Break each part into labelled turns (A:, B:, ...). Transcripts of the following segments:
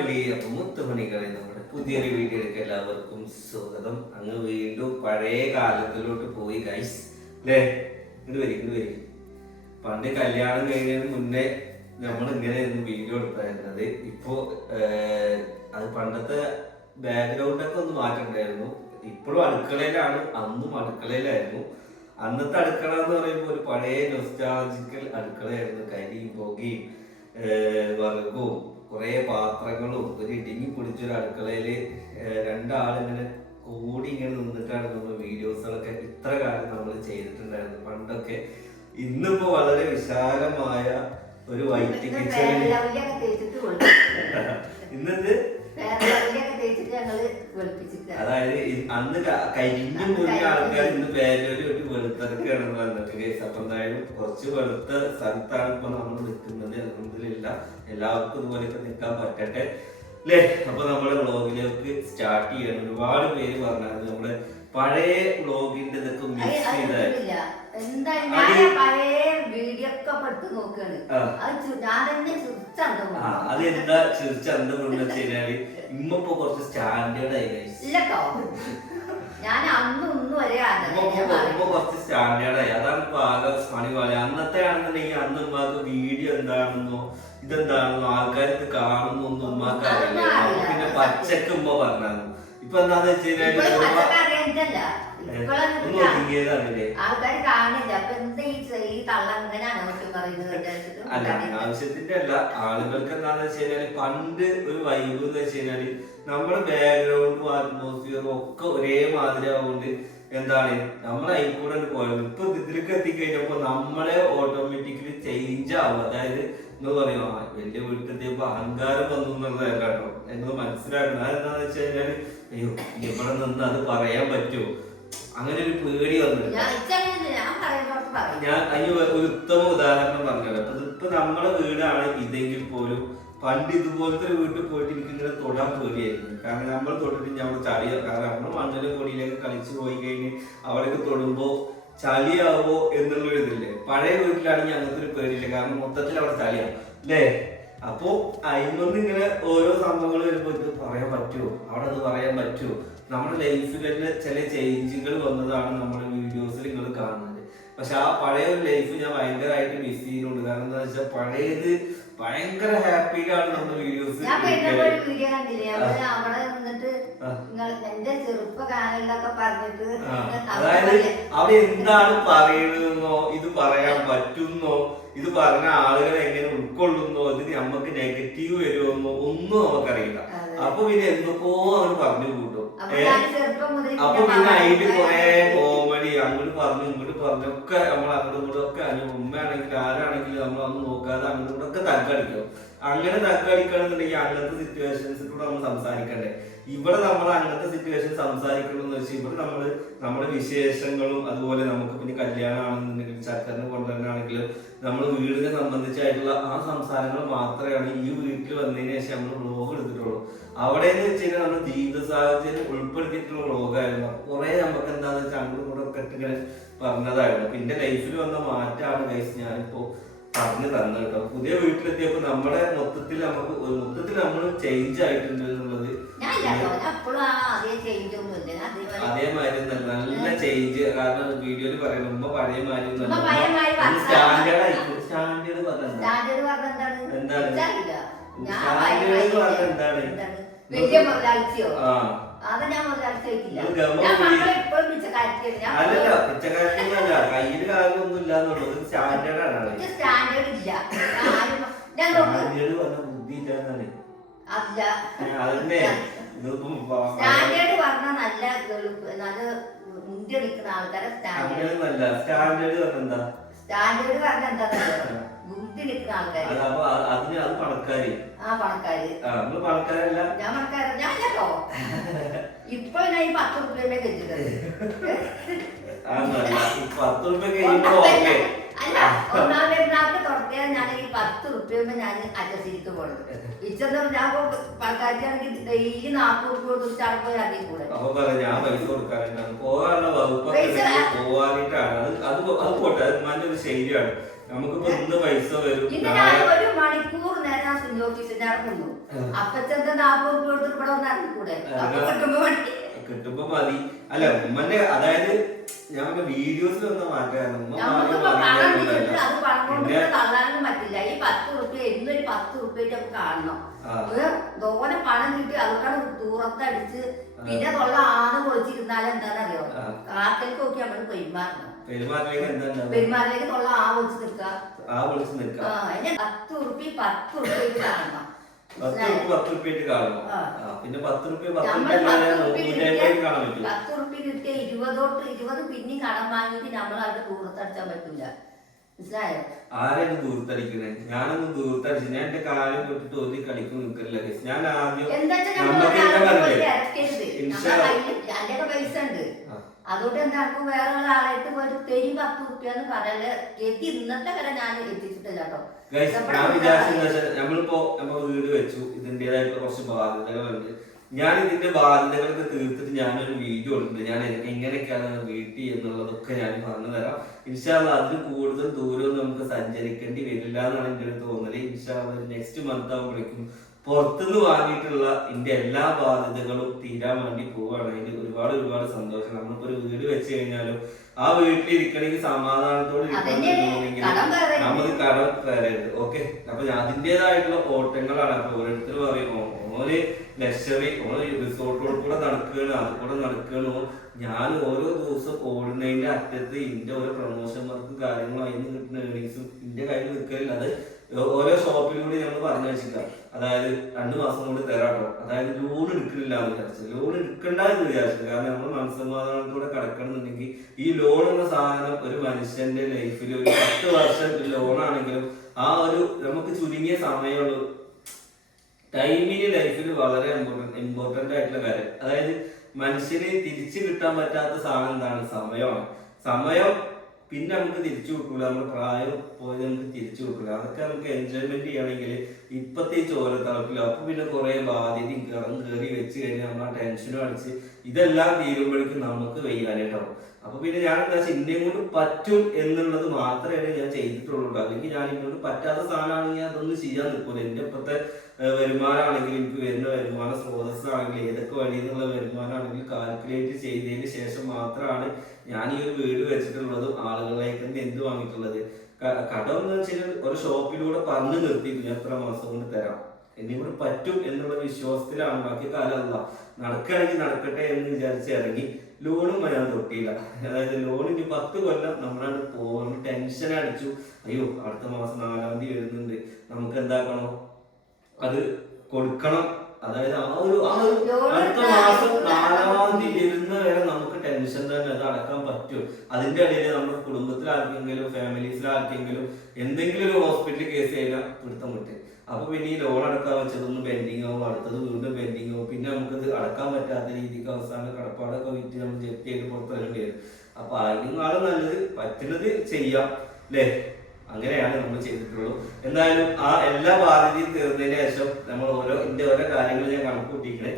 A: Family അപ്പൊ മുത്തുമണികളെ നമ്മുടെ പുതിയൊരു വീഡിയോയിലേക്ക് എല്ലാവർക്കും സ്വാഗതം. അങ്ങ് വീണ്ടും പഴയ കാലത്തിലോട്ട് പോയി ഗൈസ് അല്ലേ ഇങ്ങോട്ട് വരി പണ്ട് കല്യാണം കഴിഞ്ഞതിന് മുന്നേ നമ്മൾ ഇങ്ങനെയായിരുന്നു വീഡിയോ എടുത്തായിരുന്നത്. ഇപ്പോ അത് പണ്ടത്തെ ബാക്ക്ഗ്രൗണ്ടൊക്കെ ഒന്ന് മാറ്റണ്ടായിരുന്നു. ഇപ്പോഴും അടുക്കളയിലാണ് അന്നും അടുക്കളയിലായിരുന്നു. അന്നത്തെ അടുക്കള എന്ന് പറയുമ്പോൾ ഒരു പഴയ നൊസ്റ്റാളജിക്കൽ അടുക്കളയായിരുന്നു. കരിയും പുകയും ഏർ, വിറകും കുറെ പാത്രങ്ങളും ഒരു ഇടുങ്ങി പിടിച്ചൊരു അടുക്കളയിൽ രണ്ടാളിങ്ങനെ കൂടി ഇങ്ങനെ നിന്നിട്ടാണ് നമ്മൾ വീഡിയോസുകളൊക്കെ ഇത്ര കാലം നമ്മൾ ചെയ്തിട്ടുണ്ടായിരുന്നു പണ്ടൊക്കെ ഇന്നിപ്പോ വളരെ വിശാലമായ ഒരു വൈറ്റ് കിച്ചണിൽ
B: ഇന്നത്തെ
A: ഇന്നത്
B: തേച്ചിട്ട് ഞങ്ങൾ വെളുപ്പിച്ചിട്ട്.
A: അതായത് അന്ന് കരിഞ്ഞു പോയ ആൾക്കാർ ഇന്ന് പേരൊരു ഒരു വെളുത്തിറക്കാണെന്ന് പറഞ്ഞിട്ട് കേസ്. അപ്പൊ എന്തായാലും കുറച്ച് വെളുത്ത സ്ഥലത്താണ് ഇപ്പൊ നമ്മൾ നിൽക്കുന്നത്. അലഹമില്ല എല്ലാവർക്കും ഇതുപോലെയൊക്കെ നിൽക്കാൻ പറ്റട്ടെ. അല്ലേ അപ്പൊ നമ്മുടെ വ്ളോഗിലേക്ക് സ്റ്റാർട്ട് ചെയ്യണം. ഒരുപാട് പേര് പറഞ്ഞാൽ നമ്മുടെ പഴയ വ്ളോഗിന്റെ ഇതൊക്കെ മിസ് ചെയ്തായിരുന്നു
B: അത്
A: എന്താ ചിരിച്ച എന്താ പറഞ്ഞു ഇമ്മ ഇപ്പൊ കുറച്ച് സ്റ്റാൻഡേർഡ് ആയി
B: ഞാൻ അന്നും ഒന്നും ഒരേ
A: ഇപ്പൊ കുറച്ച് സ്റ്റാൻഡേർഡ് ആയി അതാണ് ഇപ്പൊ ആകെ പണി പോലെ. അന്നത്തെ ആണെന്നുണ്ടെങ്കിൽ അന്ന് ഉമ്മാക്ക് വീഡിയോ എന്താണെന്നോ ഇതെന്താണെന്നോ ആൾക്കാർക്ക് കാണുന്നു ഒന്നും ഉമ്മാക്ക് അറിയില്ല. പിന്നെ പച്ചക്ക് ഉമ്മ പറഞ്ഞു ഇപ്പൊ എന്താന്ന് വെച്ച്
B: ആൾക്കാർ കാണില്ല. അപ്പൊ എന്താ ഈ ഈ തള്ള അനവശ്യം പറയുന്നത്
A: അല്ല. ആവശ്യത്തിന്റെ അല്ല. ആളുകൾക്ക് എന്താന്ന് വെച്ച് കഴിഞ്ഞാൽ പണ്ട് ഒരു വൈബ് എന്ന് വെച്ച് കഴിഞ്ഞാൽ നമ്മുടെ ബാക്ക്ഗ്രൗണ്ടും അറ്റ്മോസ്ഫിയറും ഒക്കെ ഒരേ മാതിരി ആവുകൊണ്ട് എന്താണ്? നമ്മളെ അതിൽ കൂടെ പോയത് ഇപ്പൊ ഇതിലേക്ക് എത്തിക്കഴിഞ്ഞപ്പോ നമ്മളെ ഓട്ടോമാറ്റിക്കലി ചേഞ്ച് ആവും. അതായത് എന്ന് പറയും ആ വലിയ വീട്ടിലെത്തിയപ്പോ അഹങ്കാരം വന്നു എന്നുള്ളതല്ല കേട്ടോ. എന്ന് മനസ്സിലാക്കണം. അതെന്താന്ന് വെച്ച് കഴിഞ്ഞാൽ അയ്യോ ഇവിടെ നിന്ന് അത് പറയാൻ പറ്റുമോ? അങ്ങനെ ഒരു പേടി വന്നു.
B: ഞാൻ
A: അയ്യോ ഒരു ഉത്തമ ഉദാഹരണം പറഞ്ഞല്ലോ. അത് ഇപ്പൊ നമ്മുടെ വീടാണ് ഇതെങ്കിൽ പോലും പണ്ട് ഇതുപോലത്തെ ഒരു വീട്ടിൽ പോയിട്ട് എനിക്ക് ഇങ്ങനെ തൊടാൻ പേടിയായിരുന്നു. കാരണം നമ്മൾ തൊട്ടിട്ട് ഞാൻ അവിടെ ചളിയോ കാരണം നമ്മൾ മണ്ണിലും പൊടിയിലൊക്കെ കളിച്ചു പോയി കഴിഞ്ഞ് അവിടെയൊക്കെ തൊടുമ്പോ ചളിയാവോ എന്നുള്ളൊരു ഇതില്ലേ? പഴയ വീട്ടിലാണെങ്കിൽ അങ്ങനത്തെ ഒരു പേടിയില്ല കാരണം മൊത്തത്തിൽ അവിടെ ചളിയാവും അല്ലേ അപ്പോ അയിമന്ന് ഇങ്ങനെ ഓരോ സംഭവങ്ങൾ വരുമ്പോ ഇത് പറയാൻ പറ്റുമോ അവിടെ അത് പറയാൻ പറ്റുമോ നമ്മുടെ ലൈഫിൽ തന്നെ ചില ചേഞ്ചുകൾ വന്നതാണ് നമ്മുടെ വീഡിയോസിൽ നിങ്ങൾ കാണുന്നത്. പക്ഷെ ആ പഴയ ഒരു ലൈഫ് ഞാൻ ഭയങ്കരമായിട്ട് മിസ് ചെയ്യുന്നുണ്ട്. കാരണം എന്താ വെച്ചാൽ പഴയത് ഭയങ്കര ഹാപ്പിയിലാണ് നമ്മുടെ വീഡിയോസ്
B: ഞാൻ പെരുന്നപ്പോ വിളിക്കാൻ വീഡിയോ കണ്ടില്ലേ? അവർ അവിടെ നിന്നിട്ട് നിങ്ങൾ എന്റെ ചെറുപ്പകാലങ്ങളിലൊക്കെ പറഞ്ഞിട്ട്
A: അതായത് അവിടെ എന്താണ് പറയുന്നതെന്നോ ഇത് പറയാൻ പറ്റുന്നോ ഇത് പറഞ്ഞ ആളുകളെ എങ്ങനെ ഉൾക്കൊള്ളുന്നോ ഇത് നമ്മക്ക് നെഗറ്റീവ് വരുമെന്നോ ഒന്നും നമുക്കറിയില്ല. അപ്പൊ പിന്നെ എന്തൊക്കെയോ അവർ പറഞ്ഞു കൂട്ടും.
B: അപ്പൊ
A: പിന്നെ അതിൽ കൊറേ കോമഡി അങ്ങോട്ട് പറഞ്ഞു ഇങ്ങോട്ട് പറഞ്ഞു ഒക്കെ നമ്മൾ അങ്ങോട്ടും ഇങ്ങോട്ടും ഒക്കെ അനു ഉമ്മയാണെങ്കിൽ ആരാണെങ്കിലും നമ്മൾ അന്ന് നോക്കാതെ അങ്ങോട്ടും ഒക്കെ തക്കടിക്കും അങ്ങനെ തക്കടിക്കണമെന്നുണ്ടെങ്കിൽ അങ്ങനത്തെ സിറ്റുവേഷൻസിലൂടെ നമ്മൾ സംസാരിക്കണ്ടേ. ഇവിടെ നമ്മൾ അങ്ങനത്തെ സിറ്റുവേഷൻ സംസാരിക്കണമെന്ന് വെച്ചാൽ ഇവിടെ നമ്മൾ നമ്മുടെ വിശേഷങ്ങളും അതുപോലെ നമുക്ക് പിന്നെ കല്യാണമാണെന്നുണ്ടെങ്കിൽ ചക്കറിന് കൊണ്ടുവരാനാണെങ്കിലും നമ്മൾ വീടിനെ സംബന്ധിച്ചായിട്ടുള്ള ആ സംസാരങ്ങൾ മാത്രമാണ് ഈ വീട്ടിൽ വന്നതിന് ശേഷം നമ്മൾ ബ്ലോഗ് എടുത്തിട്ടുള്ളൂ. അവിടെ എന്ന് വെച്ച് കഴിഞ്ഞാൽ നമ്മുടെ ജീവിത സാഹചര്യം ഉൾപ്പെടുത്തിയിട്ടുള്ള വ്ളോഗായിരുന്നു കുറെ നമുക്ക് എന്താന്ന് വെച്ചാൽ അങ്ങോട്ടും കൂടെ പറഞ്ഞതായിരുന്നു. പിന്നെ ലൈഫിൽ വന്ന മാറ്റമാണ് ഗൈസ് ഞാനിപ്പോ പറഞ്ഞു തന്നത് കേട്ടോ. പുതിയ വീട്ടിലെത്തിയപ്പോ നമ്മുടെ മൊത്തത്തിൽ നമുക്ക് മൊത്തത്തിൽ നമ്മൾ ചേഞ്ച് ആയിട്ടുണ്ട് എന്നുള്ളത് അതേമാതിരി നല്ല ചേഞ്ച് കാരണം വീഡിയോയിൽ പറയുന്നത് ഉമ്മ പഴയ മാതിരി സ്റ്റാൻഡേർഡ് ആയിരിക്കും. സ്റ്റാൻഡേർഡ്
B: പറഞ്ഞ എന്താണ്?
A: സ്റ്റാൻഡേർഡ് പറഞ്ഞ എന്താണ്?
B: വലിയ മുതലാളിച്ചയോ? അത് ഞാൻ മുതലാളിച്ച ആയിട്ടില്ല
A: ഇത് ഗമ
B: ഞാൻ
A: കൂടി.
B: മക്കളെ എപ്പോഴും വിളിച്ച കാര്യത്തിൽ ഞാൻ
A: അല്ലല്ല പിച്ചക്കാരനല്ല കയ്യിൽ കാലൊന്നും ഇല്ലാന്നുള്ളത് സ്റ്റാൻഡേർഡ് ആണ്
B: സ്റ്റാൻഡേർഡ് ഇല്ല
A: സ്റ്റാൻഡേർഡ് പറഞ്ഞ ബുദ്ധി ഇല്ലാന്നാണ് അതന്നെ.
B: സ്റ്റാൻഡേർഡ് പറഞ്ഞ നല്ല നല്ല മുന്തി നിൽക്കുന്ന ആൾക്കാരെ സ്റ്റാൻഡേർഡ്.
A: സ്റ്റാൻഡേർഡ് പറഞ്ഞ എന്താ?
B: സ്റ്റാൻഡേർഡ് പറഞ്ഞ എന്താ? നിൽക്കുന്ന ആൾക്കാര്.
A: അപ്പൊ അത് അതിന് അത് പണക്കാര്.
B: ആ പണക്കാര്.
A: നമ്മൾ പണക്കാരല്ല.
B: ഞാൻ പണക്കാരൻ ഞാൻ കേട്ടോ ഇപ്പൊ ഞാൻ ഈ പത്ത്
A: അതൊന്നല്ല ഈ പത്ത് റുപ്യ
B: അല്ല ഒന്നാം പെരുന്നാൾക്ക് തുടങ്ങിയാൽ ഞാൻ ഈ പത്ത് റുപ്യയുമ്പോ ഞാൻ അറ്റസിരിക്ക് പോണത്. ഇച്ചെന്ന് ഞാൻ പണക്കാരിക്കാണെങ്കിൽ ഡെയിലി നാൽപ്പത് റുപ്യ കൊടുത്തിട്ടാണ് പോയി അതിൽ കൂടെ
A: ഞാൻ പൈസ കൊടുക്കാറുണ്ട്. പോകാനുള്ള വകുപ്പ് പോവാനായിട്ടാണ് അത് അത് പോട്ടെ. അത് ഒരു ശൈലിയാണ്. നമുക്കിപ്പോ പൈസ വരും.
B: ഒരു മണിക്കൂർ നേരം ഓഫീസിന്റെ അവിടെ അപ്പച്ചന്റെ നാപ്പത് കൊടുത്തിട്ട് ഇവിടെ കിട്ടുമ്പോ
A: മതി. അല്ല ഉമ്മന്റെ അതായത് ഞമ്മക്ക് വീഡിയോസിൽ ഒന്ന് മാറ്റാണ് ഉമ്മ
B: നമുക്കിപ്പോ പണം
A: മാറി
B: അത് പണം കൊണ്ട്
A: പിന്നെ
B: തള്ളാനും പറ്റില്ല. ഈ പത്ത് എന്നൊരു പത്ത് നമുക്ക് കാണണം. തോനെ പണം കിട്ടി അതുകൊണ്ടാണ് ദൂരത്തടിച്ച് പിന്നെ തൊള്ള ആന്ന് പൊളിച്ചിരുന്നാലും എന്താണെന്നറിയോ?
A: ആ.
B: കാക്കലേക്ക് നോക്കി നമ്മൾ പെരുമാറണം
A: പെരുമാറിലേക്ക് എന്താ ഉണ്ടാവുക?
B: പെരുമാറിലേക്ക് തൊള്ള ആ പൊളിച്ച് നിൽക്കുക.
A: ആ വിളിച്ച് നിൽക്കാം
B: ആ അതിന് പത്ത് ഉറുപ്പ്യ പത്ത് ഉറുപ്പ്യ കാണണം.
A: പത്ത് റുപ്യ പത്ത് റുപ്യായിട്ട് കാണണം.
B: ആ.
A: ആ, പിന്നെ പത്ത് റുപ്യ പത്ത്
B: നമ്മൾ
A: റുപ്യ
B: പത്ത്
A: അല്ലാതെ
B: ഉറുപ്പ്യ
A: നൂറ്റിയമ്പതിൽ കാണാൻ
B: കിട്ടിയ
A: പറ്റും
B: പത്ത് ഉറുപ്പ്യ കിട്ടിയ ഇരുപതോട്ട് ഇരുപത് പിന്നെ കടം വാങ്ങിയിട്ട് നമ്മൾ അവിടെ ദൂരത്തടിച്ചാൻ പറ്റൂല. മനസ്സിലായോ?
A: ആരാണ് ദൂരത്തടിക്കണേ ഞാനൊന്നും ദൂരത്തടിച്ചു ഞാൻ എന്റെ കാലം വിട്ടിട്ട് ഒരു കളിക്കും നിൽക്കില്ല ഞാൻ ആദ്യം
B: പൈസ ഉണ്ട്. അതുകൊണ്ട് എന്താക്കും വേറെ ഒരാളായിട്ട് പോയിട്ട് തെരി പത്ത് റുപ്യാന്ന് പറയൽ എത്തി. ഇന്നത്തെ വരെ ഞാൻ എത്തിച്ചിട്ടില്ല കേട്ടോ.
A: ഞാൻ വെച്ചാൽ നമ്മളിപ്പോ നമ്മൾ വീട് വെച്ചു ഇതിന്റേതായിട്ടുള്ള കുറച്ച് ബാധ്യതകളുണ്ട്. ഞാൻ ഇതിന്റെ ബാധ്യതകളൊക്കെ തീർത്തിട്ട് ഞാനൊരു വീഡിയോ ഉണ്ട് ഞാൻ എങ്ങനെയൊക്കെയാണ് വീട്ടിൽ എന്നുള്ളതൊക്കെ ഞാൻ പറഞ്ഞു തരാം ഇൻഷാല്ല അതിന് കൂടുതൽ ദൂരം നമുക്ക് സഞ്ചരിക്കേണ്ടി വരില്ല എന്നാണ് എന്റെ ഒരു തോന്നൽ. ഇൻഷാല്ല നെക്സ്റ്റ് മന്ത് ആകുമ്പോഴേക്കും പുറത്തുനിന്ന് വാങ്ങിയിട്ടുള്ള എന്റെ എല്ലാ ബാധ്യതകളും തീരാൻ വേണ്ടി പോവുകയാണെങ്കിൽ ഒരുപാട് ഒരുപാട് സന്തോഷം. നമ്മളിപ്പോ ഒരു വീട് വെച്ച് കഴിഞ്ഞാലും ആ വീട്ടിൽ ഇരിക്കണമെങ്കിൽ സമാധാനത്തോടെ ഇരിക്കണമെങ്കിൽ നമുക്ക് കടം കയറരുത് ഓക്കെ? അപ്പൊ അതിന്റെതായിട്ടുള്ള ഓട്ടങ്ങളാണ്. അപ്പൊ ഓരോരുത്തർ പറയുമോ ഓര് ലക്ഷറി ഓര് റിസോർട്ടോട് കൂടെ നടക്കുകയാണ് അത് കൂടെ നടക്കുകയാണ്. ഞാൻ ഓരോ ദിവസം ഓടുന്നതിന്റെ അറ്റത്ത് ഇന്റെ ഓരോ പ്രൊമോഷൻ വർക്കും കാര്യങ്ങളും അതിന് കിട്ടുന്ന ഏർണിങ്സും ഇന്റെ കയ്യിൽ നിൽക്കലില്ല. അത് ഓരോ കൂടി ഞങ്ങൾ പറഞ്ഞു വെച്ചില്ല അതായത് രണ്ടു മാസം കൊണ്ട് തരാട്ടോ. അതായത് ലോൺ എടുക്കുന്നില്ല എന്ന് വിചാരിച്ചു. ലോൺ എടുക്കണ്ട എന്ന് വിചാരിച്ചു കാരണം നമ്മൾ മനസ്സമാധാനത്തോടെ കിടക്കണമെന്നുണ്ടെങ്കിൽ ഈ ലോൺ എന്ന സാധനം ഒരു മനുഷ്യന്റെ ലൈഫിൽ ഒരു പത്ത് വർഷം ലോണാണെങ്കിലും ആ ഒരു നമുക്ക് ചുരുങ്ങിയ സമയമുള്ളൂ. ടൈമിന് ലൈഫിൽ വളരെ ഇമ്പോർട്ടന്റ് ഇമ്പോർട്ടന്റ് ആയിട്ടുള്ള കാര്യം. അതായത് മനുഷ്യന് തിരിച്ചു കിട്ടാൻ പറ്റാത്ത സാധനം എന്താണ്? സമയമാണ്. സമയം പിന്നെ നമുക്ക് തിരിച്ചു കൊടുക്കൂല. നമ്മുടെ പ്രായം പോയത് നമുക്ക് തിരിച്ചു കൊടുക്കൂല. അതൊക്കെ നമുക്ക് എൻജോയ്മെന്റ് ചെയ്യണമെങ്കിൽ ഇപ്പത്തെ ഈ തണുപ്പില്ല അപ്പൊ പിന്നെ കുറെ ബാധ്യതയും കടം കയറി വെച്ച് കഴിഞ്ഞാൽ നമ്മൾ ടെൻഷനും അടിച്ച് ഇതെല്ലാം തീരുമ്പോഴേക്കും നമുക്ക് വയ്യാനായിട്ടാവും അപ്പൊ പിന്നെ ഞാൻ എന്താ വെച്ചാൽ ഇന്ത്യയും കൊണ്ട് പറ്റും എന്നുള്ളത് മാത്രമേ ഞാൻ ചെയ്തിട്ടുള്ളൂ ട്ടോ. അല്ലെങ്കിൽ ഞാൻ ഇങ്ങോട്ട് പറ്റാത്ത സാധനമാണെങ്കിൽ അതൊന്നും ചെയ്യാൻ നിൽക്കൂല. എന്റെ ഇപ്പത്തെ വരുമാനമാണെങ്കിൽ എനിക്ക് വരുന്ന വരുമാന സ്രോതസ്സാണെങ്കിൽ ഏതൊക്കെ വഴിയിൽ നിന്നുള്ള വരുമാനമാണെങ്കിൽ കാൽക്കുലേറ്റ് ചെയ്തതിന് ശേഷം മാത്രമാണ് ഞാൻ ഈ ഒരു വീട് വെച്ചിട്ടുള്ളതും ആളുകളേക്ക് എന്ത് വാങ്ങിയിട്ടുള്ളത്. കടം എന്ന് വെച്ചാൽ ഒരു ഷോപ്പിലൂടെ പറഞ്ഞു നിർത്തിയിട്ടില്ല എത്ര മാസം കൊണ്ട് തരാം. എന്നെ കൂടെ പറ്റും എന്നുള്ള വിശ്വാസത്തിലാണ്. ബാക്കി കാലമല്ല. നടക്കുകയാണെങ്കിൽ നടക്കട്ടെ എന്ന് വിചാരിച്ച് ഇറങ്ങി ലോണും ഞാൻ തൊട്ടിയില്ല. അതായത് ലോൺ ഇനി പത്ത് കൊല്ലം നമ്മളാണ് പോകുന്നത് ടെൻഷൻ അടിച്ചു. അയ്യോ അടുത്ത മാസം നാലാം തീയതി വരുന്നുണ്ട്. നമുക്ക് എന്താക്കണം? അത് കൊടുക്കണം. അതായത് ആ ഒരു ആ ഒരു അടുത്ത മാസം നാലാം തീയതി വരുന്ന വരെ നമുക്ക് ടെൻഷൻ തന്നെ അത് അടക്കാൻ പറ്റും. അതിന്റെ ഇടയിൽ നമ്മുടെ കുടുംബത്തിൽ ആർക്കെങ്കിലും ഫാമിലീസിൽ ആർക്കെങ്കിലും എന്തെങ്കിലും ഒരു ഹോസ്പിറ്റൽ കേസ് ചെയ്യാൻ പിടുത്തം കിട്ടി. അപ്പൊ പിന്നെ ഈ ലോൺ അടക്കാൻ വെച്ചതൊന്നും പെൻഡിങ് ആവും അടുത്തത് വീണ്ടും പെൻഡിങ് ആവും. പിന്നെ നമുക്കത് അടക്കാൻ പറ്റാത്ത രീതിക്ക് അവസാനം കടപ്പാടൊക്കെ വിറ്റ് നമ്മൾ ജപ്തി ചെയ്ത് പുറത്തിറങ്ങേണ്ടി വരും. അപ്പൊ അതിനേക്കാളും നല്ലത് പറ്റുന്നത് ചെയ്യാം അല്ലേ അങ്ങനെയാണ് നമ്മൾ ചെയ്തിട്ടുള്ളൂ. എന്തായാലും ആ എല്ലാ ബാധ്യതയും തീർന്നതിന് ശേഷം നമ്മൾ ഓരോ ഇതിന്റെ ഓരോ കാര്യങ്ങൾ ഞാൻ കണക്ക് കൂട്ടിക്കണേ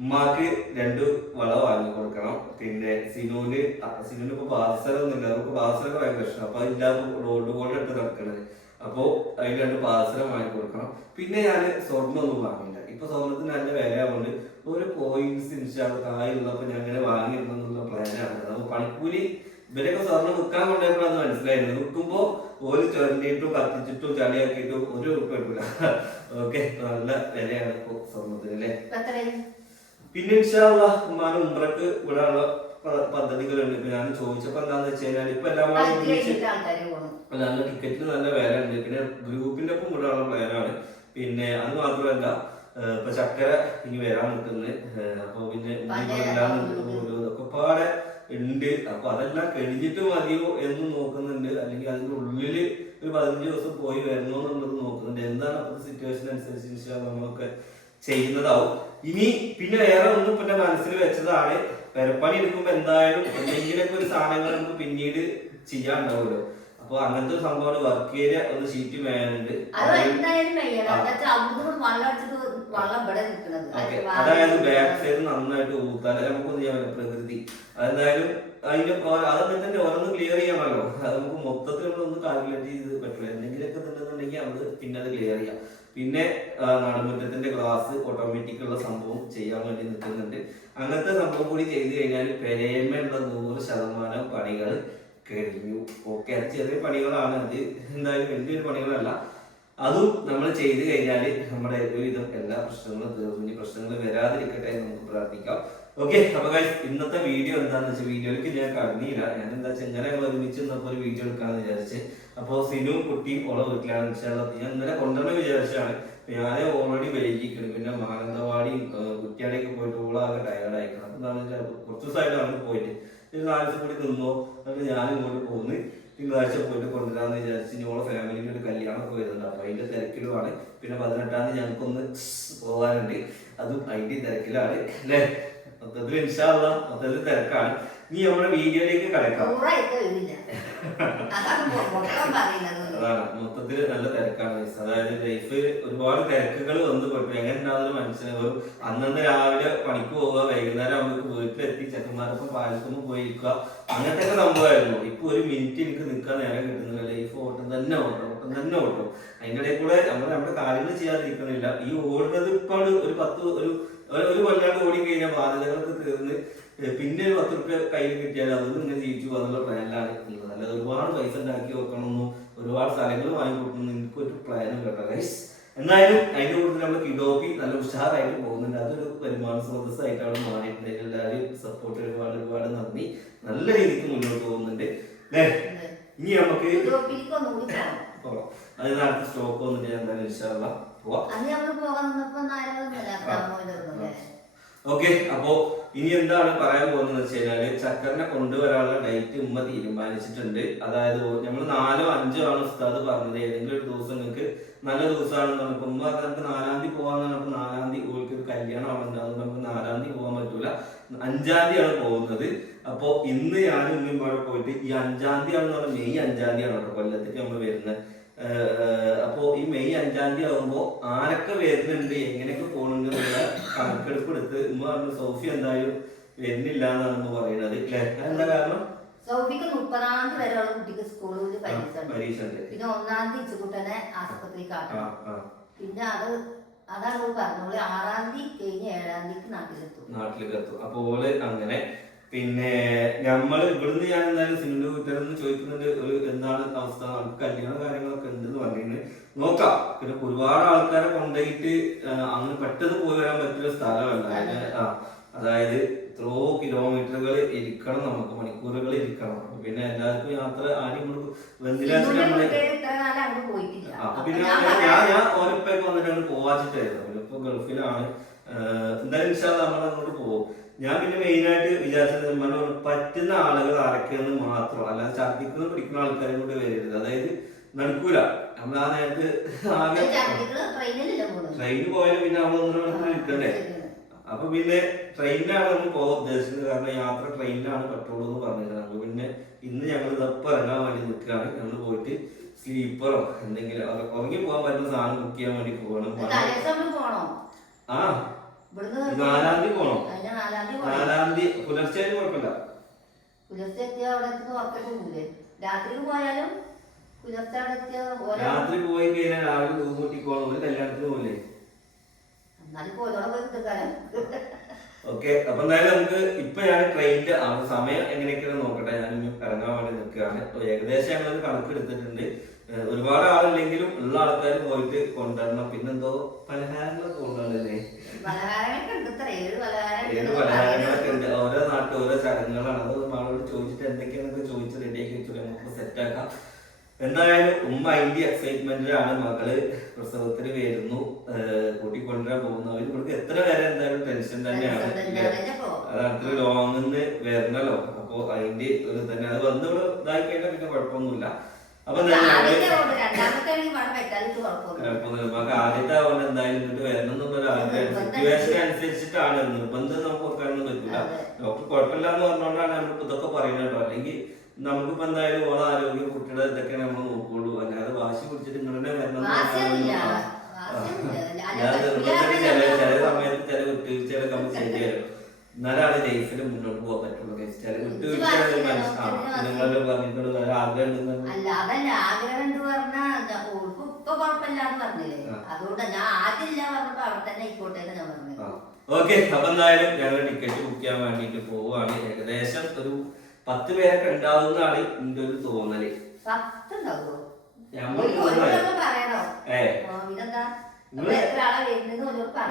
A: ഉമ്മാക്ക് രണ്ട് വള വാങ്ങി കൊടുക്കണം. പിന്നെ സിനുവിന് സിനുവിന് ഇപ്പൊ പാദസരമൊന്നുമില്ല നമുക്ക് പാദസരമൊക്കെ ഭയങ്കര പ്രശ്നം അപ്പൊ അതില്ലാതെ റോഡ് പോലെ ഇട്ട് നടക്കണത്. അപ്പോ അതിന് രണ്ട് പാദസരം വാങ്ങി കൊടുക്കണം. പിന്നെ ഞാൻ സ്വർണമൊന്നും വാങ്ങില്ല ഇപ്പൊ സ്വർണത്തിന് നല്ല വിലയാവുണ്ട് ഒരു കോയിൻസ് ഇൻഷാ കായുള്ളപ്പോ ഞാൻ അങ്ങനെ വാങ്ങിയിരുന്നുള്ള പ്ലാനാണ് അപ്പൊ പണിക്കൂലി ഇവരൊക്കെ സ്വർണം വിൽക്കാൻ കൊണ്ടുപോയപ്പോഴാണ് മനസ്സിലായത്. വിൽക്കുമ്പോ ഒരു ചൊരണ്ടിയിട്ടും കത്തിച്ചിട്ടും ചളിയാക്കിയിട്ടും ഒരു കിട്ടൂല ഓക്കെ നല്ല വിലയാണ് ഇപ്പൊ സ്വർണത്തിന് അല്ലെ? പിന്നെ ഉമ്മാനും ഉമ്പ്രക്ക് ഇവിടെ ഉള്ള പദ്ധതികളുണ്ട് ഇപ്പൊ ഞാൻ ചോദിച്ചപ്പോ എന്താന്ന് വെച്ച് കഴിഞ്ഞാൽ ഇപ്പൊ എല്ലാം കൂടെ നല്ല ടിക്കറ്റിന് നല്ല വില ഉണ്ട്. പിന്നെ ഗ്രൂപ്പിന്റെ ഒപ്പം വിടാനുള്ള പ്ലാനാണ് പിന്നെ അത് മാത്രമല്ല ഇപ്പൊ ചക്കര ഇനി വരാൻ നിൽക്കുന്നത് അപ്പൊ പിന്നെ ഉള്ളി ഇതൊക്കെ പാടെ ഉണ്ട്. അപ്പൊ അതെല്ലാം കഴിഞ്ഞിട്ട് മതിയോ എന്ന് നോക്കുന്നുണ്ട്. അല്ലെങ്കിൽ അതിന്റെ ഉള്ളിൽ ഒരു പതിനഞ്ച് ദിവസം പോയി വരണോ എന്നുള്ളത് നോക്കുന്നുണ്ട്. എന്താണ് അപ്പോഴത്തെ സിറ്റുവേഷൻ അനുസരിച്ച് നമ്മളൊക്കെ ചെയ്യുന്നതാവും. ഇനി പിന്നെ വേറെ ഒന്നും ഇപ്പൊ എന്റെ മനസ്സിൽ വെച്ചതാണ്. പെരപ്പണി എടുക്കുമ്പോ എന്തായാലും എന്തെങ്കിലുമൊക്കെ ഒരു സാധനങ്ങൾ നമുക്ക് പിന്നീട് ചെയ്യാണ്ടാവുമല്ലോ അപ്പൊ അങ്ങനത്തെ ഒരു സംഭവമാണ് വർക്ക് ഏരിയ ഒന്ന് ഷീറ്റ് മേലുണ്ട്.
B: വെള്ളം ഇവിടെ നിൽക്കുന്നത്.
A: അതായത് ബാക്ക് സൈഡ് നന്നായിട്ട് ഊത്താൻ നമുക്കൊന്നും ചെയ്യാൻ പറ്റില്ല പ്രകൃതി. അതെന്തായാലും അതിന്റെ തന്നെ ഓരോന്ന് ക്ലിയർ ചെയ്യാമല്ലോ. അത് നമുക്ക് മൊത്തത്തിൽ നമ്മളൊന്ന് കാൽക്കുലേറ്റ് ചെയ്ത് പറ്റില്ല എന്തെങ്കിലുമൊക്കെ ഉണ്ടെന്നുണ്ടെങ്കിൽ നമ്മൾ പിന്നെ അത് ക്ലിയർ ചെയ്യാം. പിന്നെ നടുമുറ്റത്തിന്റെ ഗ്ലാസ് ഓട്ടോമാറ്റിക് ഉള്ള സംഭവം ചെയ്യാൻ വേണ്ടി നിൽക്കുന്നുണ്ട്. അങ്ങനത്തെ സംഭവം കൂടി ചെയ്തു കഴിഞ്ഞാൽ പെരേമയുള്ള നൂറ് ശതമാനം പണികൾ കഴിഞ്ഞു. ഓക്കെ. അത് ചെറിയ പണികളാണ്. അത് എന്തായാലും വലിയൊരു പണികളല്ല. അതും നമ്മൾ ചെയ്തു കഴിഞ്ഞാൽ നമ്മുടെ ഒരുവിധം എല്ലാ പ്രശ്നങ്ങളും തീർന്നു പ്രശ്നങ്ങൾ വരാതിരിക്കട്ടെ എന്ന് നമുക്ക് പ്രാർത്ഥിക്കാം. ഓക്കെ അപ്പൊ ഗൈസ് ഇന്നത്തെ വീഡിയോ എന്താണെന്ന് വെച്ചാൽ വീഡിയോയിലേക്ക് ഞാൻ കടന്നില്ല. ഞാൻ എന്താ വെച്ചാൽ ഇങ്ങനെ ഞങ്ങൾ ഒരുമിച്ച് നിന്നപ്പോൾ ഒരു വീഡിയോ എടുക്കാന്ന് വിചാരിച്ച്. അപ്പോൾ സിനുവും കുട്ടിയും ഓളെ വീട്ടിലാണ്. വെച്ചാൽ ഞാൻ ഇന്നലെ കൊണ്ടുവരണം വിചാരിച്ചാണ് ഞാൻ ഓൾറെഡി വൈകിക്കണം. പിന്നെ മാനന്തവാടിയും കുറ്റിയാടിയൊക്കെ പോയിട്ട് ഓളാകെ ടയർഡായിക്കണം എന്താണെന്ന് വെച്ചാൽ കുറച്ച് ദിവസമായിട്ട് അങ്ങോട്ട് പോയിട്ട്. നാല് ദിവസം കൂടി നിന്നോ. എന്നിട്ട് ഞാൻ ഇങ്ങോട്ട് പോന്ന്. തിങ്കളാഴ്ച പോയിട്ട് കൊണ്ടുവരാന്ന് വിചാരിച്ച് ഇനി ഓളെ ഫാമിലിയിൽ ഒരു കല്യാണമൊക്കെ വരുന്നുണ്ട്. അപ്പൊ അതിന്റെ തിരക്കിലുമാണ്. പിന്നെ പതിനെട്ടാം തീയതി ഞങ്ങൾക്കൊന്ന് പോകാനുണ്ട് അതും അതിന്റെ തിരക്കിലാണ്. അല്ലേ? മൊത്തത്തിൽ ഇൻഷാല്ല മൊത്തത്തിൽ തിരക്കാണ്. നീ നമ്മുടെ വീഡിയോയിലേക്ക് കിടക്കാം
B: അതാണ്
A: മൊത്തത്തിൽ നല്ല തിരക്കാണ്. അതായത് ലൈഫ് ഒരുപാട് തിരക്കുകൾ വന്ന് പെട്ടു എങ്ങനെ ഉണ്ടാകുന്ന വെറും അന്നന്ന് രാവിലെ പണിക്ക് പോവുക വൈകുന്നേരം ആകുമ്പോൾ വീട്ടിലെത്തി ചെക്കന്മാരൊപ്പം പാലത്തുമ്പോൾ പോയിരിക്കുക അങ്ങനത്തെ ഒക്കെ സംഭവമായിരുന്നു. ഇപ്പൊ ഒരു മിനിറ്റ് എനിക്ക് നിൽക്കാൻ നേരം കിട്ടുന്നില്ല. ലൈഫ് ഓട്ടം തന്നെ ഓട്ടം ഓട്ടം തന്നെ ഓട്ടം. അതിന്റെ ഇടയിൽ കൂടെ നമ്മൾ നമ്മുടെ കാര്യങ്ങൾ ചെയ്യാതിരിക്കുന്നില്ല ഈ ഓടുന്നത് ഇപ്പോൾ ഒരു പത്ത് ഒരു ഒരു- കൊല്ലാണ്ട് ഓടി കഴിഞ്ഞാൽ ബാധ്യതകളൊക്കെ തീർന്ന് പിന്നെ ഒരു പത്ത് റുപ്യ കയ്യിൽ കിട്ടിയാൽ അത് ഇങ്ങനെ ജീവിച്ചു പോകാനുള്ള പ്ലാനിലാണ് ഉള്ളത് അല്ലാതെ ഒരുപാട് പൈസ ഉണ്ടാക്കി വെക്കണമെന്നും ഒരുപാട് സ്ഥലങ്ങൾ വാങ്ങിക്കൊടുക്കണം എനിക്ക് ഒരു പ്ലാനും കേട്ടോ ഗൈസ് എന്നാലും അതിന്റെ കൂടുതൽ നമ്മൾ കിഡോപ്പി നല്ല ഉഷാറായിട്ട് പോകുന്നുണ്ട്. അതൊരു വരുമാന സ്രോതസ്സായിട്ടാണ് മാറിയിട്ടുണ്ട്. എല്ലാവരും സപ്പോർട്ട് ഒരുപാട് ഒരുപാട് നന്ദി. നല്ല രീതിക്ക് മുന്നോട്ട് പോകുന്നുണ്ട്. അല്ലേ ഇനി നമുക്ക് അത് അടുത്ത സ്റ്റോക്ക് വന്നിട്ട് ഞാൻ എന്തായാലും ഇൻഷാല്ല പോവാം. ഓക്കെ അപ്പോ ഇനി എന്താണ് പറയാൻ പോകുന്നത് വെച്ച് കഴിഞ്ഞാൽ ചക്കറിനെ കൊണ്ടുവരാനുള്ള ഡേറ്റ് ഉമ്മ തീരുമാനിച്ചിട്ടുണ്ട്. അതായത് നമ്മൾ നാലോ അഞ്ചോ ആണ് ഉസ്താദ് പറഞ്ഞത്. ഏതെങ്കിലും ഒരു ദിവസം നിങ്ങൾക്ക് നല്ല ദിവസമാണെന്ന് പറഞ്ഞപ്പോൾ ഉമ്മ നമുക്ക് നാലാം തീയതി പോകാന്ന് പറഞ്ഞപ്പോൾ നാലാം തീയതി ഓൾക്ക് ഒരു കല്യാണം അവിടെ ഉണ്ടാകും നമുക്ക് നാലാം തീയതി പോകാൻ പറ്റൂല. അഞ്ചാം ആണ് പോകുന്നത്. അപ്പോ ഇന്ന് ഞാനും ഉമ്മയും ഇവിടെ പോയിട്ട് ഈ അഞ്ചാം തീയതി ആണെന്ന് പറഞ്ഞാൽ മെയ് അഞ്ചാം തീയതി ആണ് കേട്ടോ കൊല്ലത്തേക്ക് നമ്മൾ വരുന്നത്. ഏഹ് അപ്പോ ഈ മെയ് അഞ്ചാം തീയതി ആകുമ്പോ ആരൊക്കെ വരുന്നുണ്ട് എങ്ങനെയൊക്കെ പോകുന്നുണ്ട് എന്നുള്ള കണക്കെടുപ്പ് എടുത്ത് ഉമ്മ പറഞ്ഞു സോഫി എന്തായാലും വരുന്നില്ല എന്നാണ് ഉമ്മ പറയുന്നത്. അല്ലേ? എന്താ കാരണം?
B: സൗഫിക്ക് മുപ്പതാം തീയതി വരെയുള്ള കുട്ടിക്ക് സ്കൂളിൽ പരീക്ഷ ഉണ്ട്. പിന്നെ ഒന്നാം തീയതി ഇച്ചുകുട്ടനെ ആശുപത്രിയിൽ
A: ആ
B: പിന്നെ അത് അതാണ് പറഞ്ഞോളൂ ആറാം തീയതി കഴിഞ്ഞ് ഏഴാം തീയതി നാട്ടിലെത്തും.
A: നാട്ടിലേക്ക് എത്തും. അപ്പോൾ അങ്ങനെ പിന്നെ നമ്മൾ ഇവിടുന്ന് ഞാൻ എന്തായാലും സിനിമ വീട്ടുകാരെന്ന് ചോദിക്കുന്നുണ്ട് ഒരു എന്താണ് അവസ്ഥ? നമുക്ക് കല്യാണ കാര്യങ്ങളൊക്കെ ഉണ്ടെന്ന് പറയുന്നത് നോക്കാം. പിന്നെ ഒരുപാട് ആൾക്കാരെ കൊണ്ടുപോയിട്ട് അങ്ങ് അങ്ങനെ പെട്ടെന്ന് പോയി വരാൻ പറ്റിയ സ്ഥലമല്ല. അതായത് എത്രയോ കിലോമീറ്ററുകൾ ഇരിക്കണം നമുക്ക് മണിക്കൂറുകൾ ഇരിക്കണം. പിന്നെ എല്ലാവർക്കും യാത്ര ആരും അപ്പൊ പിന്നെ
B: ഞാൻ
A: ഞാൻ ഓരോ വന്നിട്ട് അങ്ങോട്ട് പോവാച്ചിട്ടായിരുന്നു. അവരിപ്പോ ഗൾഫിലാണ്. എന്തായാലും നമ്മൾ അങ്ങോട്ട് പോകും. ഞാൻ പിന്നെ മെയിൻ ആയിട്ട് വിചാരിച്ചത് നമ്മൾ പറ്റുന്ന ആളുകൾ ആരൊക്കെയെന്ന് മാത്രം. അല്ലാതെ ഛർദിക്കുന്ന പിടിക്കുന്ന ആൾക്കാരെ കൂടെ വരരുത്. അതായത് നടക്കൂല. നമ്മൾ ആ നേരത്ത് ആകെ ട്രെയിനിൽ പോയാലും പിന്നെ നമ്മൾ ഒന്നര മണിക്കൂർ ഇരിക്കണ്ടേ അപ്പൊ പിന്നെ ട്രെയിനിലാണ് നമ്മൾ പോകാൻ ഉദ്ദേശിച്ചത്. കാരണം യാത്ര ട്രെയിനിലാണ് പെട്രോൾ എന്ന് പറഞ്ഞിരുന്നത്. അപ്പൊ പിന്നെ ഇന്ന് ഞങ്ങൾ ഇതപ്പം ഇറങ്ങാൻ വേണ്ടി നിൽക്കുകയാണ്. ഞങ്ങൾ പോയിട്ട് സ്ലീപ്പറോ എന്തെങ്കിലും ഉറ- ഉറങ്ങി പോകാൻ പറ്റുന്ന സാധനം ബുക്ക് ചെയ്യാൻ വേണ്ടി പോകണം ആ. നാലാം തീയതി
B: പോണോ.
A: നാലാം തീയതി പുലർച്ചെ കുഴപ്പമില്ല.
B: പുലർച്ചെ എത്തിയ അവിടെ എത്തുന്ന രാത്രി പോയാലും പുലർച്ചെ അവിടെ എത്തിയ
A: രാത്രി പോയി കഴിഞ്ഞാൽ രാവിലെ തൂങ്ങൂട്ടി പോകണം ഒരു കല്യാണത്തിന് പോലെ ഓക്കെ അപ്പൊ എന്തായാലും നമുക്ക് ഇപ്പൊ ഞാൻ ട്രെയിനിന്റെ ആ സമയം എങ്ങനെയൊക്കെയാണ് നോക്കട്ടെ. ഞാൻ ഇറങ്ങാൻ വേണ്ടി നിൽക്കുകയാണ്. അപ്പൊ ഏകദേശം ഞങ്ങൾ കണക്ക് എടുത്തിട്ടുണ്ട്. ഒരുപാട് ആളില്ലെങ്കിലും ഉള്ള ആൾക്കാർ പോയിട്ട് കൊണ്ടുവരണം. പിന്നെന്തോ പലഹാരങ്ങളൊക്കെ കൊണ്ടുവരണല്ലേ ഏത് പലഹാരങ്ങളൊക്കെ ഉണ്ട്? ഓരോ നാട്ടിൽ ഓരോ ചടങ്ങുകളാണ്. അത് മകളോട് ചോദിച്ചിട്ട് എന്തൊക്കെയാണെന്നൊക്കെ ചോദിച്ച് റെഡിയാക്കി വെച്ചിട്ട് നമുക്ക് സെറ്റ് ആക്കാം. എന്തായാലും ഉമ്മ അതിന്റെ എക്സൈറ്റ്മെന്റിലാണ് മകൾ പ്രസവത്തിന് വരുന്നു. കൂട്ടിക്കൊണ്ടുവരാൻ പോകുന്നു. അവർ ഇവർക്ക് എത്ര പേരെ എന്തായാലും ടെൻഷൻ തന്നെയാണ്. അതാണ് ലോങ്ങിന്ന് വരണല്ലോ അപ്പോ അതിന്റെ ഒരു തന്നെ അത് വന്ന് ഇവിടെ ഇതായി കഴിഞ്ഞാൽ പിന്നെ കുഴപ്പമൊന്നുമില്ല. അപ്പൊ
B: ആദ്യത്തെ.
A: നമുക്ക് ആവുകൊണ്ട് എന്തായാലും ഇങ്ങോട്ട് വരണം എന്നുള്ളൊരു ആഗ്രഹം. സിറ്റുവേഷൻ അനുസരിച്ചിട്ടാണ് നിർബന്ധം നമുക്ക് വെക്കാനൊന്നും പറ്റില്ല. ഡോക്ടർ കുഴപ്പമില്ല എന്ന് പറഞ്ഞുകൊണ്ടാണ് നമ്മൾ ഇതൊക്കെ പറയുന്നത് കേട്ടോ. അല്ലെങ്കിൽ നമുക്കിപ്പോ എന്തായാലും ഓളെ ആരോഗ്യം കുട്ടിയുടെ ഇതൊക്കെ നമ്മൾ നോക്കുള്ളൂ. അല്ലാതെ വാശി പിടിച്ചിട്ട് ഇങ്ങനെ വരണം.
B: അല്ല,
A: ചില ചില സമയത്ത് ചില വിട്ടുവീഴ്ചകളൊക്കെ നമ്മൾ ചെയ്തു എന്നാലാണ് ലൈഫിൽ മുന്നോട്ട് പോകാൻ പറ്റുള്ളൂ. ചില വിട്ടുവീഴ്ചകൾ മനസ്സിലാവും. നിങ്ങളെല്ലാം പറഞ്ഞിട്ടുണ്ട് ആഗ്രഹം ഉണ്ടെന്ന്
B: അല്ല അതല്ല. ആഗ്രഹം എന്ന് പറഞ്ഞാൽ ഓൾക്ക് ഇപ്പൊ കുഴപ്പമില്ലാന്ന് പറഞ്ഞില്ലേ. അതുകൊണ്ട് ഞാൻ ആദ്യമില്ല പറഞ്ഞപ്പോ അവിടെ തന്നെ ആയിക്കോട്ടെ എന്ന് ഞാൻ പറഞ്ഞു
A: ഓക്കെ അപ്പൊ എന്തായാലും ഞങ്ങൾ ടിക്കറ്റ് ബുക്ക് ചെയ്യാൻ വേണ്ടിട്ട് പോവാണ്. ഏകദേശം ഒരു പത്ത് പേരൊക്കെ ഉണ്ടാവുന്നതാണ് എന്റെ ഒരു
B: തോന്നൽ.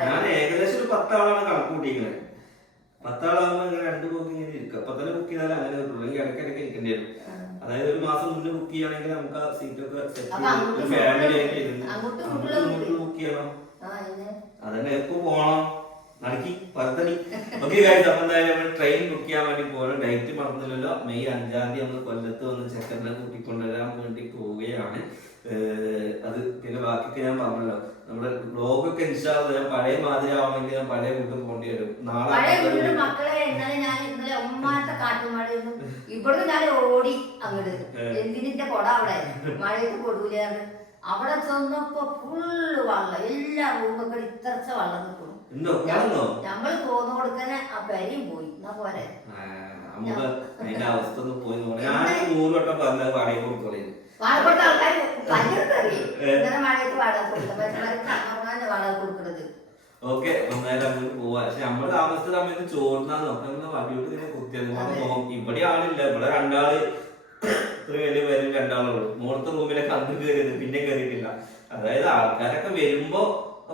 A: ഞാൻ ഏകദേശം ഒരു പത്താളാണ് കണക്ക് കൂട്ടിയിരിക്കുന്നത് പത്താളാകുമ്പോ ഇങ്ങനെ രണ്ട് ബുക്ക് ഇങ്ങനെ ഇരിക്കും. അപ്പൊ തന്നെ ബുക്ക് ചെയ്താലേ അങ്ങനെ കിട്ടുള്ളൂ അല്ലെങ്കിൽ ഇടയ്ക്കിടയ്ക്ക് ഇരിക്കേണ്ടി വരും. അതായത് ഒരു മാസം മുന്നേ ബുക്ക് ചെയ്യുകയാണെങ്കിൽ നമുക്ക് ആ സീറ്റ് ഒക്കെ സെറ്റ് ഫാമിലി ആയിട്ട് ഇരുന്ന്
B: അങ്ങോട്ടും
A: ബുക്ക് ചെയ്യണം. അതന്നെ എപ്പോ പോണം? നടക്കി പരത്തടി ഓക്കെ കാര്യം അപ്പൊ എന്തായാലും നമ്മൾ ട്രെയിൻ ബുക്ക് ചെയ്യാൻ വേണ്ടി പോകണം ഡേറ്റ് മറന്നില്ലല്ലോ. മെയ് അഞ്ചാം തീയതി നമ്മൾ കൊല്ലത്ത് വന്ന് ചെക്കനെ കൂട്ടിക്കൊണ്ടുവരാൻ വേണ്ടി പോവുകയാണ്. അത് പിന്നെ ബാക്കിയൊക്കെ ഞാൻ പറഞ്ഞല്ലോ. നമ്മുടെ ബ്ലോഗൊക്കെ ഇൻസ്റ്റാൾ ഞാൻ പഴയ മാതിരി ആവണമെങ്കിൽ ഞാൻ പഴയ വീട്ടിൽ പോകേണ്ടി വരും നാളെ
B: മക്കളെ ഇന്നലെ ഞാൻ ഇന്നലെ ഇവിടുന്ന് ഞാൻ ഓടി അങ്ങോട്ട് എന്തിനിന്റെ കൊട അവിടെ? മഴയത്ത് കൊടുവില്ലാന്ന് അവിടെ ചെന്നപ്പോ ഫുള്ള് വെള്ളം. എല്ലാ റൂമൊക്കെ ഇത്രച്ച വെള്ളം
A: നിൽക്കണം
B: നമ്മൾ പോന്നു കൊടുക്കനെ ആ പെരയും പോയി. എന്നാ പോരെ?
A: അവസ്ഥ ഒന്ന് പോയി ഞാൻ നൂറ് വട്ടം പറഞ്ഞത് വാടക കൊടുത്തോളേ
B: വാഴക്കൊടുത്ത ആൾക്കാർ കല്ലെടുത്തറിയേ ഇങ്ങനെ മഴയത്ത് വാടക കൊടുക്കുന്നത് മനുഷ്യന്മാർക്ക് വാടക കൊടുക്കുന്നത്
A: ഓക്കെ ഒന്നായാലും അങ്ങോട്ട് പോവാ. പക്ഷെ നമ്മൾ താമസിച്ച സമയത്ത് ചോറിനാ നോക്കാൻ വടിയോട്ട് ഇങ്ങനെ കുത്തിയത്. ഇവിടെ ആളില്ല. ഇവിടെ രണ്ടാൾ ഇത്ര വലിയ പേരും രണ്ടാളുള്ളൂ മോളത്തെ റൂമിലൊക്കെ അന്ന് കയറിയത് പിന്നെ കയറിയിട്ടില്ല. അതായത് ആൾക്കാരൊക്കെ വരുമ്പോ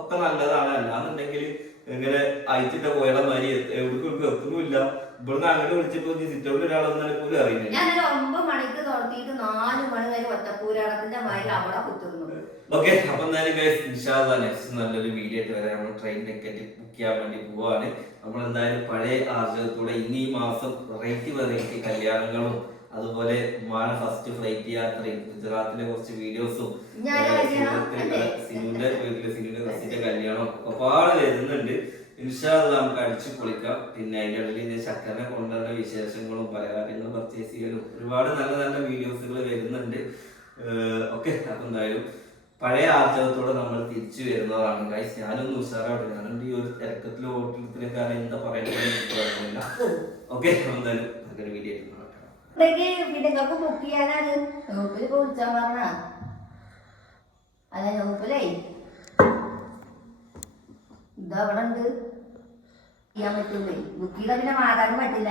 A: ഒക്കെ നല്ലതാണ്. അല്ലാന്നുണ്ടെങ്കിൽ ഇങ്ങനെ അയച്ചിട്ട പോയാൽ മാതിരി എവിടേക്കും എത്തുന്നില്ല ഇവിടുന്ന് അങ്ങോട്ട് വിളിച്ചപ്പോ സിറ്റൗട്ടിൽ ഒരാളെന്നാലും പോലും അറിയില്ല.
B: ഞാൻ ഒമ്പത് മണിക്ക് തുറത്തിയിട്ട് നാല് മണി വരെ ഒറ്റപ്പൂരാടത്തിന്റെ മാതിരി അവിടെ കുത്തുന്നു
A: ഓക്കെ അപ്പൊ എന്തായാലും ഇൻഷാല്ല നെക്സ്റ്റ് നല്ലൊരു വീഡിയോ ആയിട്ട് വരാം. നമ്മൾ ട്രെയിൻ ടിക്കറ്റ് ബുക്ക് ചെയ്യാൻ വേണ്ടി പോവാണ്. നമ്മൾ എന്തായാലും പഴയ ആർജവത്തോടെ ഇനി ഈ മാസം വെറൈറ്റി വെറൈറ്റി കല്യാണങ്ങളും അതുപോലെ ഉമ്മാന ഫസ്റ്റ് ഫ്ലൈറ്റ് യാത്രയും ഗുജറാത്തിലെ കുറച്ച് വീഡിയോസും? സിനുവിന്റെ വീട്ടിൽ സിനുവിന്റെ കസിന്റെ കല്യാണം ഒരുപാട് വരുന്നുണ്ട്. ഇൻഷാല്ല നമുക്ക് അടിച്ചു പൊളിക്കാം. പിന്നെ അതിന്റെ ഇടയിൽ ഞാൻ ചക്കനെ കൊണ്ടുവരുന്ന വിശേഷങ്ങളും പല കാര്യങ്ങളും പർച്ചേസ് ചെയ്യലും ഒരുപാട് നല്ല നല്ല വീഡിയോസുകൾ വരുന്നുണ്ട്. ഓക്കെ അപ്പൊ എന്തായാലും പഴയ ആർജവത്തോടെ നമ്മൾ തിരിച്ചു വരുന്നതാണ് ഗൈസ് ഞാനൊന്നും ഉഷാറാവട്ടെ. ഞാനുണ്ട് ഈ ഒരു തിരക്കത്തിലും ഓട്ടത്തിലും കാരണം എന്താ പറയുന്നത് ഓക്കെ എന്തായാലും നല്ലൊരു വീഡിയോ
B: പിന്നെ നിങ്ങൾക്ക് ബുക്ക് ചെയ്യാനാണ്. നോപ്പിൽ ഇപ്പൊ വിളിച്ചാൽ പറഞ്ഞ അല്ല നോപ്പിലേ ഇതാ അവിടെ ഉണ്ട്. ചെയ്യാൻ പറ്റൂലേ ബുക്ക് പിന്നെ മാറാനും പറ്റില്ല.